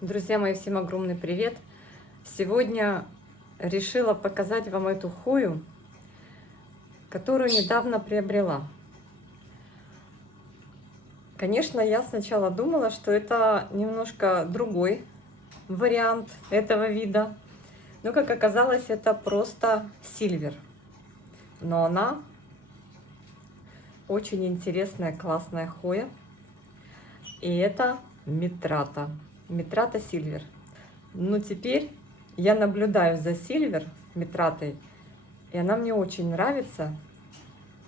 Друзья мои, всем огромный привет! Сегодня решила показать вам эту хою, которую недавно приобрела. Конечно, я сначала думала, что это немножко другой вариант этого вида, но, как оказалось, это просто сильвер. Но она очень интересная, классная хоя, и это Митрата. Митрата сильвер. Но теперь я наблюдаю за сильвер Митратой, и она мне очень нравится.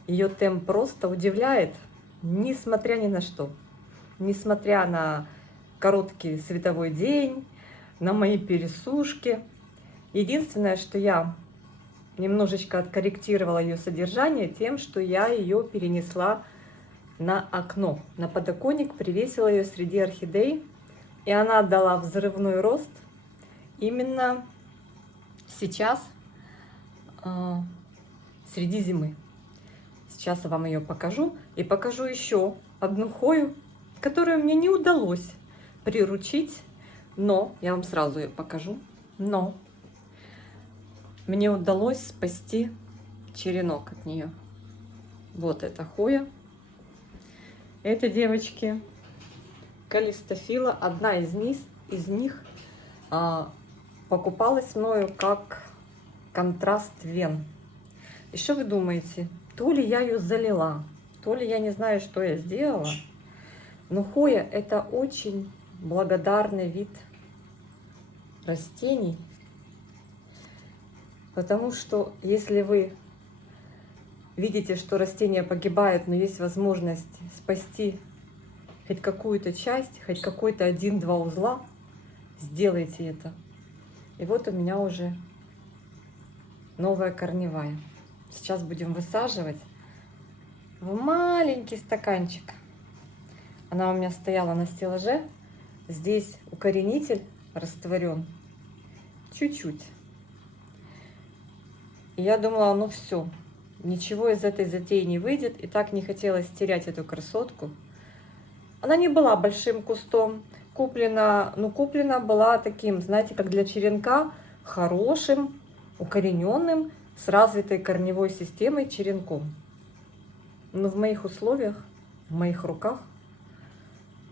Ее темп просто удивляет, несмотря ни на что. Несмотря на короткий световой день, на мои пересушки. Единственное, что я немножечко откорректировала ее содержание тем, что я ее перенесла на окно, на подоконник, привесила ее среди орхидей, и она дала взрывной рост именно сейчас, среди зимы. Сейчас я вам ее покажу, и покажу еще одну хою, которую мне не удалось приручить, но я вам сразу ее покажу. Но мне удалось спасти черенок от нее. Вот эта хоя. Это, девочки, калистофила. Одна из них покупалась мною как контраст вен. И что вы думаете? То ли я ее залила, то ли я не знаю, что я сделала. Но хоя — это очень благодарный вид растений. Потому что если вы видите, что растения погибают, но есть возможность спасти хоть какую-то часть, хоть какой-то 1-2 узла, сделайте это. И вот у меня уже новая корневая. Сейчас будем высаживать в маленький стаканчик. Она у меня стояла на стеллаже. Здесь укоренитель растворен чуть-чуть. И я думала, ну все, ничего из этой затеи не выйдет. И так не хотелось терять эту красотку. Она не была большим кустом. Куплена была таким, знаете, как для черенка, хорошим, укорененным, с развитой корневой системой черенком. Но в моих условиях, в моих руках,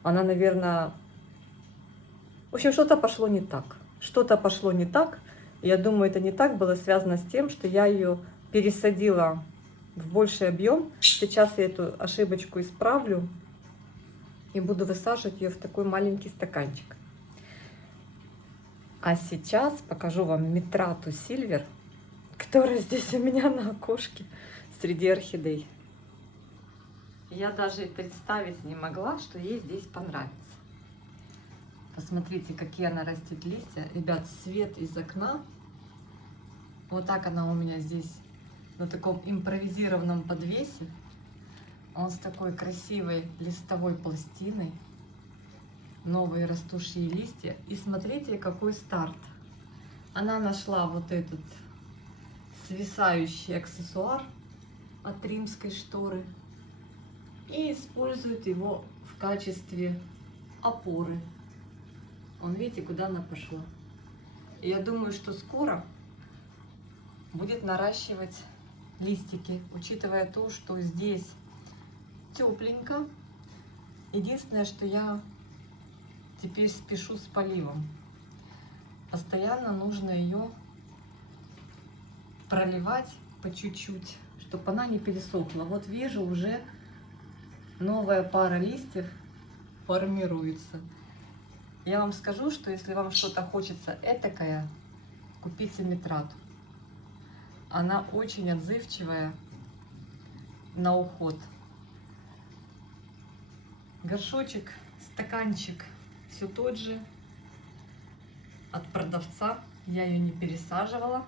она, наверное... В общем, что-то пошло не так. Что-то пошло не так. Я думаю, это не так было связано с тем, что я ее пересадила в больший объем. Сейчас я эту ошибочку исправлю и буду высаживать ее в такой маленький стаканчик. А сейчас покажу вам Митрату сильвер, которая здесь у меня на окошке среди орхидей. Я даже и представить не могла, что ей здесь понравится. Посмотрите, какие она растит листья. Ребят, свет из окна. Вот так она у меня здесь на таком импровизированном подвесе. Он с такой красивой листовой пластиной. Новые растущие листья. И смотрите, какой старт. Она нашла вот этот свисающий аксессуар от римской шторы и использует его в качестве опоры. Вон, видите, куда она пошла. И я думаю, что скоро будет наращивать листики, учитывая то, что здесь тепленько. Единственное, что я теперь спешу с поливом. Постоянно нужно ее проливать по чуть-чуть, чтобы она не пересохла. Вот вижу, уже новая пара листьев формируется. Я вам скажу, что если вам что-то хочется этакое, купите Митрату. Она очень отзывчивая на уход. Горшочек, стаканчик все тот же, от продавца. Я ее не пересаживала.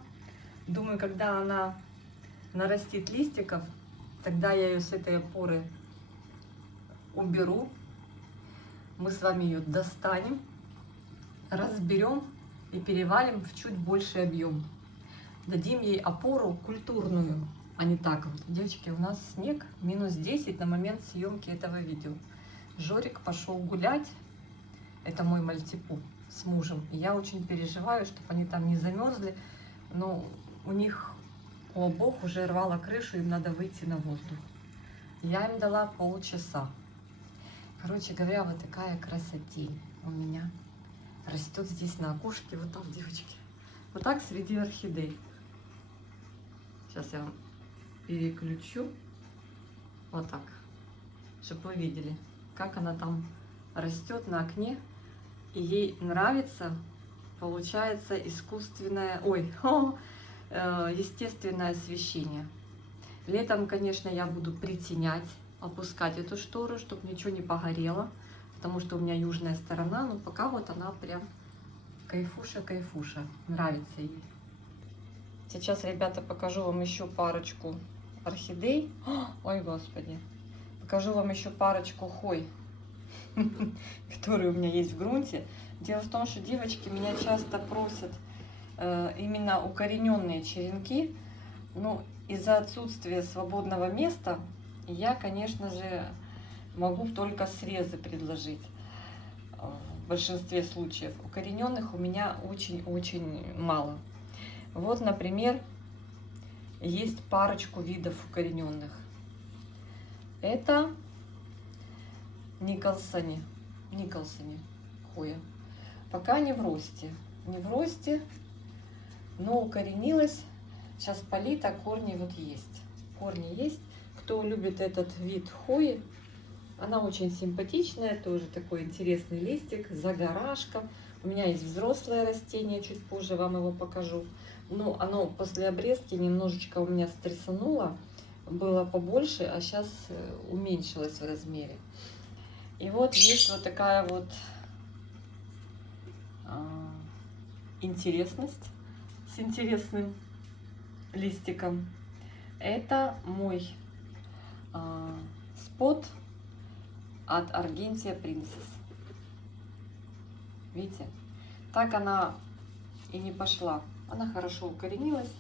Думаю, когда она нарастит листиков, тогда я ее с этой опоры уберу. Мы с вами ее достанем, разберем и перевалим в чуть больший объем. Дадим ей опору культурную, а не так вот. Девочки, у нас снег -10 на момент съемки этого видео. Жорик пошел гулять, Это мой мальтипу с мужем. И я очень переживаю, чтобы они там не замерзли. Но у них у обоих уже рвало крышу, им надо выйти на воздух. Я им дала полчаса. Короче говоря, вот такая красотень у меня растет здесь на окошке. Вот так, девочки. Вот так среди орхидей. Сейчас я вам переключу. Вот так. Чтобы вы видели, как она там растет на окне. И ей нравится, получается, искусственное, естественное освещение. Летом, конечно, я буду притенять, опускать эту штору, чтобы ничего не погорело, потому что у меня южная сторона, но пока вот она прям кайфуша, нравится ей. Сейчас, ребята, покажу вам еще парочку орхидей. Ой, господи. Покажу вам еще парочку хой, которые у меня есть в грунте. Дело в том, что девочки меня часто просят именно укорененные черенки. Ну, из-за отсутствия свободного места я, конечно же, могу только срезы предложить в большинстве случаев. Укорененных у меня очень-очень мало. Вот, например, есть парочку видов укорененных. Это Николсоне хоя. Пока не в росте, но укоренилась. Сейчас полита, корни вот есть. Корни есть. Кто любит этот вид хои, она очень симпатичная, тоже такой интересный листик, загорашка. У меня есть взрослое растение, чуть позже вам его покажу. Но оно после обрезки немножечко у меня стрессануло, было побольше, а сейчас уменьшилось в размере. И вот есть вот такая вот интересность с интересным листиком. Это мой спот от Аргентия Принцесс. Видите? Так она и не пошла. Она хорошо укоренилась,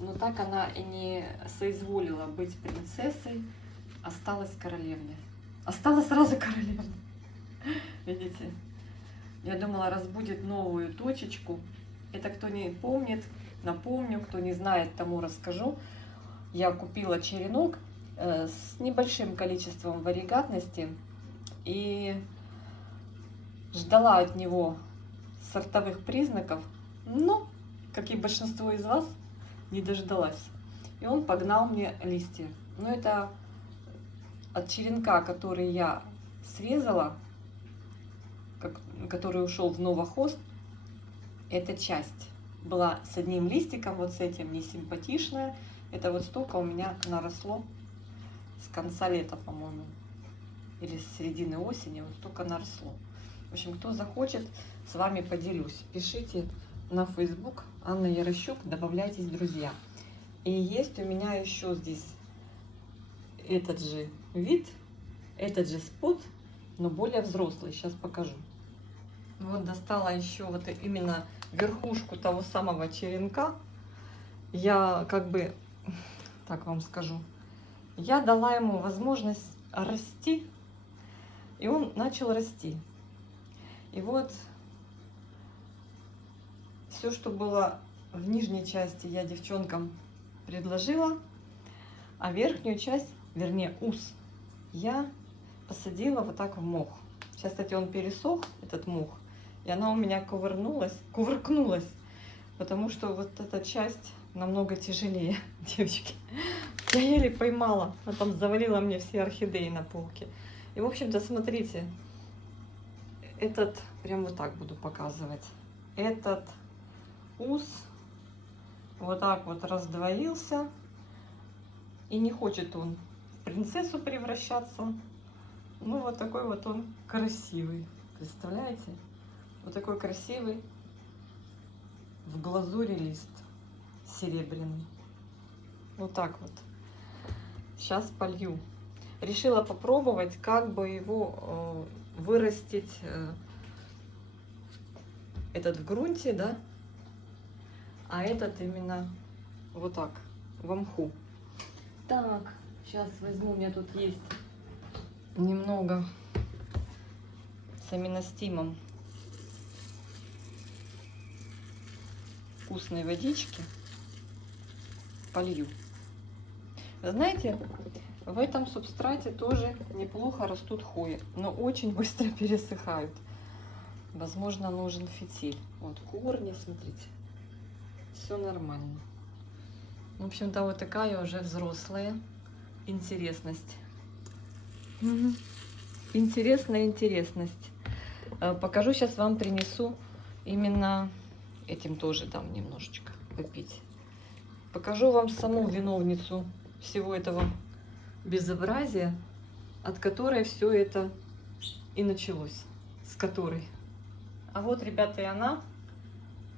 но так она и не соизволила быть принцессой. Осталась королевной. Осталась сразу королевной. Видите? Я думала, разбудит новую точечку. Это кто не помнит, напомню, кто не знает, тому расскажу. Я купила черенок с небольшим количеством варигатности и ждала от него сортовых признаков, но, как и большинство из вас, не дождалась. И он погнал мне листья. Но это от черенка, который я срезала, который ушел в новохост, эта часть была с одним листиком, вот с этим, несимпатичная. Это вот столько у меня наросло с конца лета, по-моему, или с середины осени, вот столько наросло. В общем, кто захочет, с вами поделюсь. Пишите на Facebook Анна Ярощук, добавляйтесь в друзья. И есть у меня еще здесь этот же вид, этот же спот, но более взрослый. Сейчас покажу. Вот достала еще вот именно верхушку того самого черенка. Я как бы, так вам скажу, я дала ему возможность расти, и он начал расти. И вот все, что было в нижней части, я девчонкам предложила, а верхнюю часть, вернее ус, я посадила вот так в мох. Сейчас, кстати, он пересох, этот мох, и она у меня кувыркнулась, потому что вот эта часть намного тяжелее, девочки. Я еле поймала, она там завалила мне все орхидеи на полке. И, в общем-то, смотрите, этот, прям вот так буду показывать, этот ус вот так вот раздвоился, и не хочет он в принцессу превращаться. Ну, вот такой вот он красивый, представляете? Вот такой красивый в глазури лист серебряный. Вот так вот. Сейчас полью. Решила попробовать, как бы его вырастить, этот в грунте, да, а этот именно вот так, в мху. Так, сейчас возьму, у меня тут есть немного с аминостимом вкусной водички полью. Вы знаете, в этом субстрате тоже неплохо растут хвои, но очень быстро пересыхают. Возможно, нужен фитиль. Вот корни, смотрите. Все нормально. В общем-то, вот такая уже взрослая интересность. Интересная интересность. Покажу, сейчас вам принесу именно этим тоже дам немножечко попить. Покажу вам саму виновницу всего этого безобразия, от которой все это и началось. С которой. А вот, ребята, и она.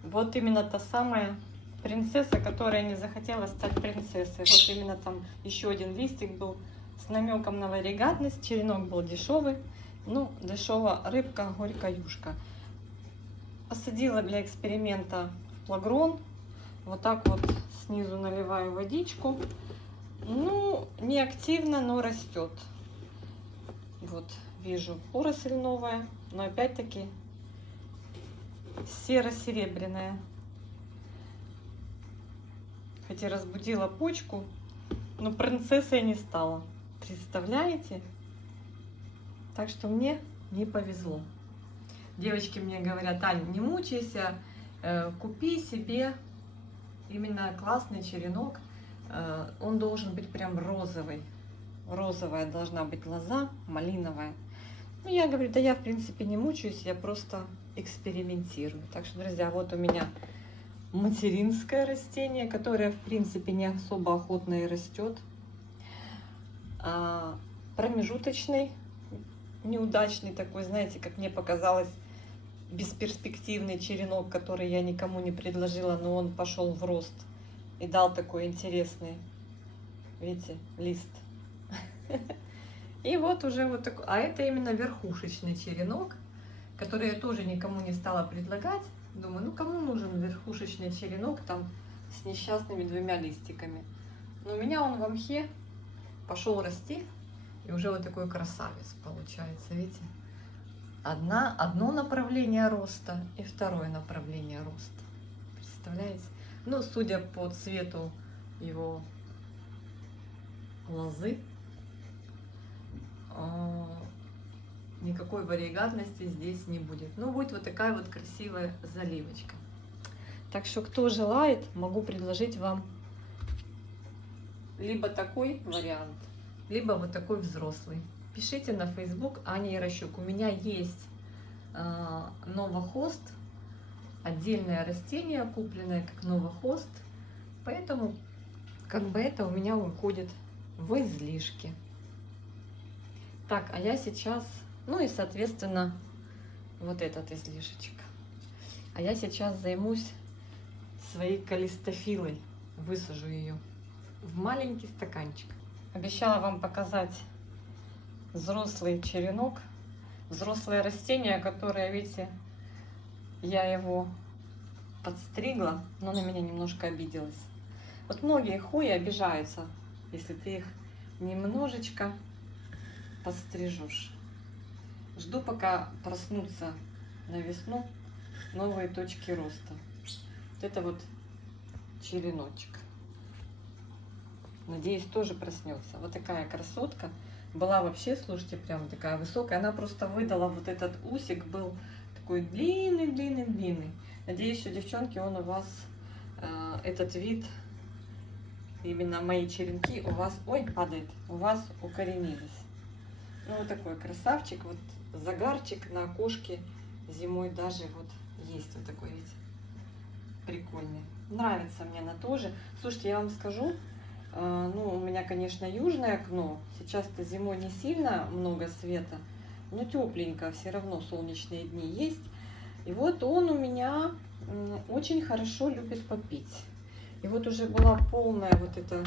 Вот именно та самая принцесса, которая не захотела стать принцессой. Вот именно там еще один листик был с намеком на варигатность. Черенок был дешевый. Ну, дешевая рыбка, горькая юшка. Посадила для эксперимента в плагрон. Вот так вот снизу наливаю водичку. Ну, не активно, но растет. Вот, вижу поросль новая, но опять-таки серо-серебряная. Хотя разбудила почку, но принцессой не стала. Представляете? Так что мне не повезло. Девочки мне говорят: Ань, не мучайся, купи себе именно классный черенок. Он должен быть прям розовый. Розовая должна быть лоза, малиновая. Ну, я говорю, да я в принципе не мучаюсь, я просто экспериментирую. Так что, друзья, вот у меня материнское растение, которое в принципе не особо охотно и растет. Промежуточный, неудачный такой, знаете, как мне показалось, бесперспективный черенок, который я никому не предложила, но он пошел в рост и дал такой интересный, видите, лист. И вот уже вот такой, а это именно верхушечный черенок, который я тоже никому не стала предлагать. Думаю, ну кому нужен верхушечный черенок там с несчастными 2 листиками. Но у меня он в мхе пошел расти, и уже вот такой красавец получается, видите? Одно направление роста и второе направление роста. Представляете? Ну, судя по цвету его лозы, никакой варигатности здесь не будет. Ну, будет вот такая вот красивая заливочка. Так что, кто желает, могу предложить вам либо такой вариант, либо вот такой взрослый. Пишите на Facebook Аня Ярощук. У меня есть новохост, отдельное растение, купленное как новохост. Поэтому как бы это у меня уходит в излишки. Так, а я сейчас, ну и соответственно вот этот излишечек. А я сейчас займусь своей калистофилой. Высажу ее в маленький стаканчик. Обещала вам показать взрослый черенок, взрослое растение, которое, видите, я его подстригла, но на меня немножко обиделась. Вот многие хвои обижаются, если ты их немножечко подстрижешь. Жду, пока проснутся на весну новые точки роста. Вот это вот череночек. Надеюсь, тоже проснется. Вот такая красотка. Была вообще, слушайте, прям такая высокая. Она просто выдала вот этот усик, был такой длинный. Надеюсь, что, девчонки, он у вас, этот вид, именно мои черенки у вас, ой, падает, у вас укоренились. Ну, вот такой красавчик, вот загарчик на окошке зимой даже вот есть вот такой, видите, прикольный. Нравится мне она тоже. Слушайте, я вам скажу, ну, у меня, конечно, южное окно. Сейчас-то зимой не сильно много света, но тепленько, все равно солнечные дни есть. И вот он у меня очень хорошо любит попить. И вот уже была полная вот эта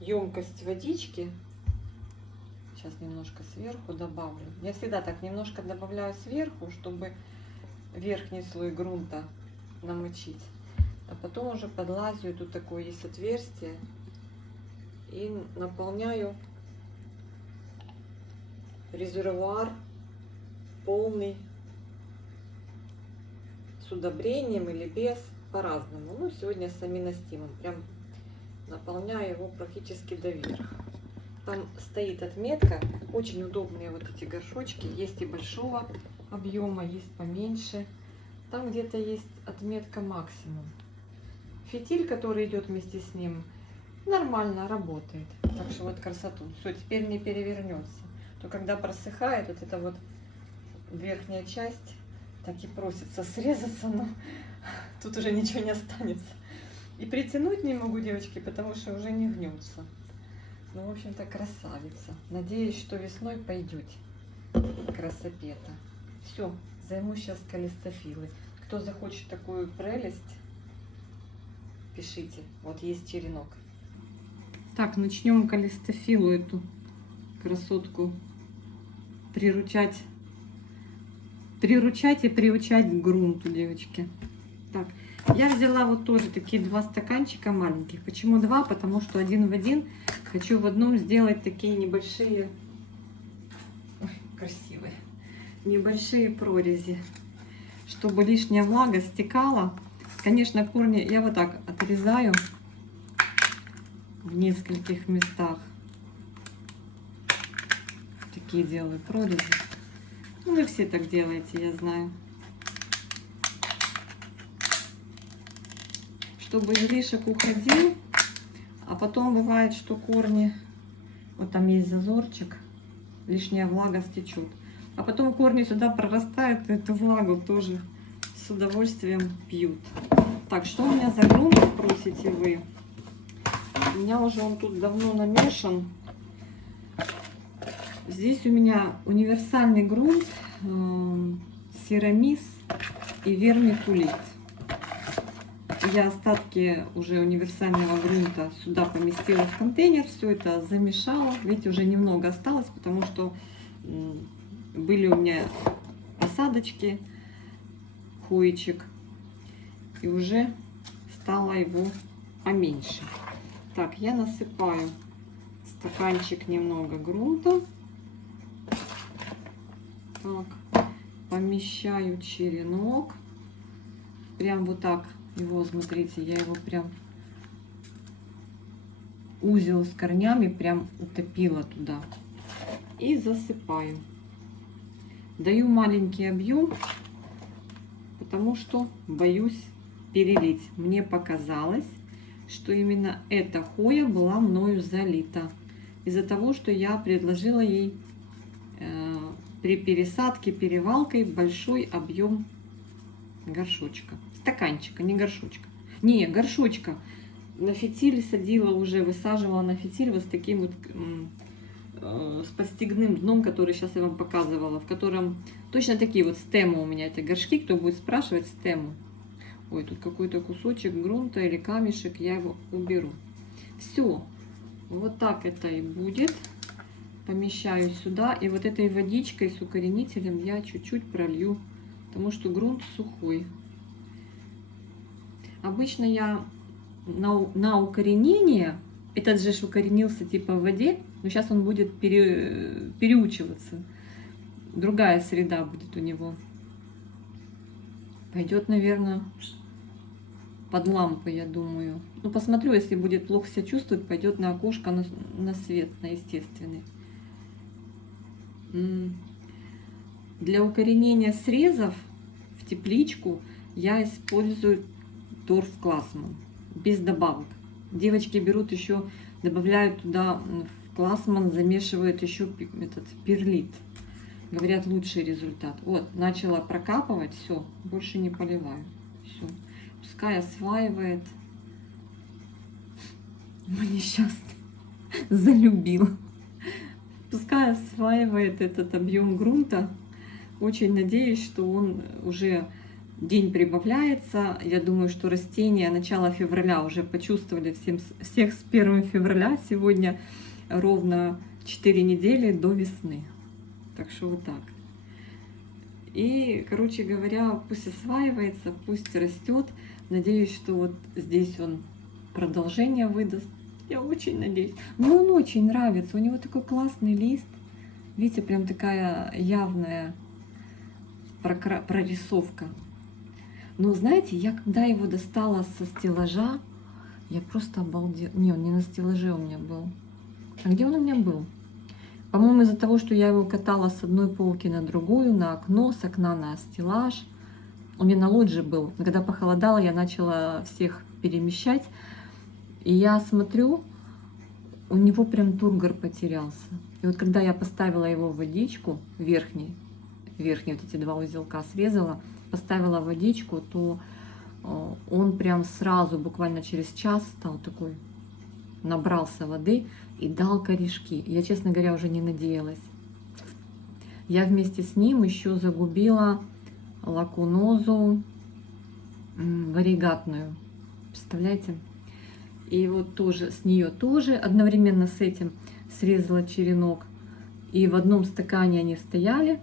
емкость водички. Сейчас немножко сверху добавлю. Я всегда так немножко добавляю сверху, чтобы верхний слой грунта намочить. А потом уже подлазю, тут такое есть отверстие, и наполняю резервуар полный, с удобрением или без. по-разному. Ну, сегодня с аминостимом. Прям наполняю его практически до верха. Там стоит отметка. Очень удобные вот эти горшочки. Есть и большого объема, есть поменьше. Там где-то есть отметка максимум. Фитиль, который идет вместе с ним, нормально работает. Так что вот красоту. Все, теперь не перевернется. То когда просыхает, вот эта вот верхняя часть так и просится срезаться, но тут уже ничего не останется. И притянуть не могу, девочки, потому что уже не гнется. Ну, в общем-то, красавица. Надеюсь, что весной пойдете. Красопета. Все, займусь сейчас калистофилой. Кто захочет такую прелесть, пишите. Вот есть черенок. Так, начнем калистофилу эту красотку приручать и приучать к грунту, девочки. Так, я взяла вот тоже такие 2 стаканчика маленьких. Почему 2? Потому что один в один хочу в одном сделать такие небольшие, ой, красивые, небольшие прорези, чтобы лишняя влага стекала. Конечно, корни я вот так отрезаю в нескольких местах. Такие делаю прорези. Ну, вы все так делаете, я знаю. Чтобы излишек уходил, а потом бывает, что корни, вот там есть зазорчик, лишняя влага стечет. А потом корни сюда прорастают, и эту влагу тоже с удовольствием пьют. Так, что у меня за грунт, спросите вы? У меня уже он тут давно намешан. Здесь у меня универсальный грунт, Ceramys и вермикулит. Я остатки уже универсального грунта сюда поместила в контейнер, все это замешала. Видите, уже немного осталось, потому что были у меня осадочки, хоечек, и уже стало его поменьше. Так, я насыпаю стаканчик немного грунта. Так, помещаю черенок. Прям вот так его, смотрите, я его прям узел с корнями прям утопила туда. И засыпаю. Даю маленький объем, потому что боюсь перелить. Мне показалось, что именно эта хоя была мною залита. Из-за того, что я предложила ей при пересадке, перевалкой большой объем горшочка. Стаканчика, не горшочка. Не, горшочка. На фитиль садила уже, высаживала на фитиль вот с таким вот, с подстегным дном, который сейчас я вам показывала, в котором точно такие вот стемы у меня, эти горшки, кто будет спрашивать, стему. Ой, тут какой-то кусочек грунта или камешек, я его уберу. Все, вот так это и будет. Помещаю сюда, и вот этой водичкой с укоренителем я чуть-чуть пролью, потому что грунт сухой. Обычно я на укоренение, этот же укоренился типа в воде, но сейчас он будет переучиваться. Другая среда будет у него. Пойдет, наверное, под лампой, я думаю. Ну, посмотрю, если будет плохо себя чувствовать, пойдет на окошко, на свет, на естественный. Для укоренения срезов в тепличку я использую торф Классман без добавок. Девочки берут еще, добавляют туда в Классман, замешивают еще этот перлит. Говорят, лучший результат. Вот, начала прокапывать, все, больше не поливаю. Все, пускай осваивает. Мой несчастный залюбил. Пускай осваивает этот объем грунта. Очень надеюсь, что он уже день прибавляется. Я думаю, что растения начала февраля уже почувствовали всех с 1 февраля. Сегодня ровно 4 недели до весны. Так что вот так. И, короче говоря, пусть осваивается, пусть растет. Надеюсь, что вот здесь он продолжение выдаст. Я очень надеюсь. Мне он очень нравится. У него такой классный лист. Видите, прям такая явная прорисовка. Но знаете, я когда его достала со стеллажа, я просто обалдела. Не, он не на стеллаже у меня был. А где он у меня был? По-моему, из-за того, что я его катала с одной полки на другую, на окно, с окна на стеллаж. У меня на лоджии был. Когда похолодало, я начала всех перемещать. И я смотрю, у него прям тургор потерялся. И вот когда я поставила его в водичку, верхний вот эти два узелка срезала, поставила в водичку, то он прям сразу, буквально через час стал такой, набрался воды и дал корешки. Я, честно говоря, уже не надеялась. Я вместе с ним еще загубила лакунозу варигатную. Представляете? И вот тоже с нее тоже одновременно с этим срезала черенок. И в одном стакане они стояли,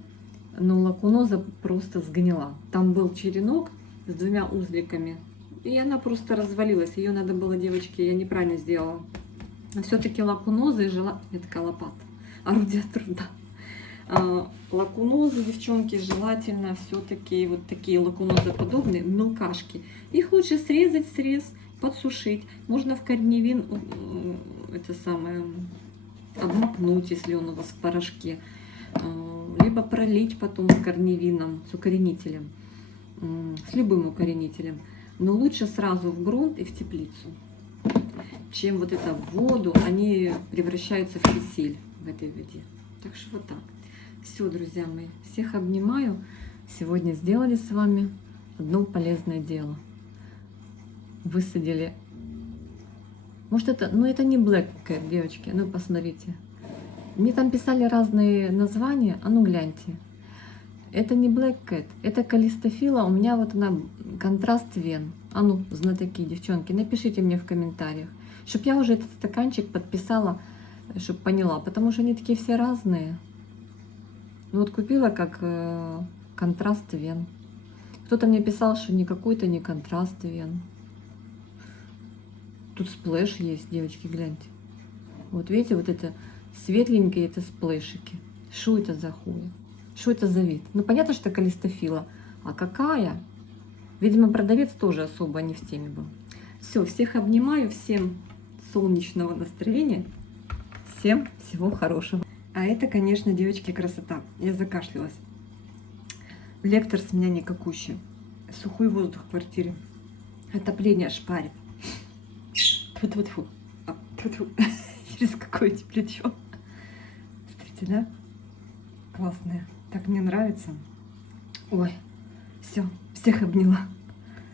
но лакуноза просто сгнила. Там был черенок с двумя узликами, и она просто развалилась. Ее надо было, девочки, я неправильно сделала. Все-таки лакуноза и жила... Это такая лопата, орудие труда. Лакунозы, девчонки, желательно все-таки вот такие лакунозоподобные мелкашки. Их лучше срезать, подсушить. Можно в корневин это самое обмакнуть, если он у вас в порошке. Либо пролить потом с корневином, с укоренителем, с любым укоренителем. Но лучше сразу в грунт и в теплицу, чем вот это в воду. Они превращаются в кисель в этой воде. Так что вот так. Все, друзья мои, всех обнимаю. Сегодня сделали с вами одно полезное дело. Высадили. Может это, ну это не Black Cat, девочки, ну посмотрите. Мне там писали разные названия, а ну гляньте. Это не Black Cat, это калистофила, у меня вот она, контраст вен. А ну, знатоки, девчонки, напишите мне в комментариях, чтобы я уже этот стаканчик подписала, чтобы поняла, потому что они такие все разные. Вот купила как контраст вен. Кто-то мне писал, что никакой-то не контраст вен. Тут сплэш есть, девочки, гляньте. Вот видите, вот это светленькие, это сплэшики. Что это за хуй? Что это за вид? Ну, понятно, что калистофила. А какая? Видимо, продавец тоже особо не в теме был. Все, всех обнимаю, всем солнечного настроения, всем всего хорошего. А это, конечно, девочки, красота. Я закашлялась. Лектор с меня никакущий. Сухой воздух в квартире. Отопление шпарит. Тьфу-тьфу-тьфу. Через какое-то плечо. Смотрите, да? Классная. Так мне нравится. Ой, все, всех обняла.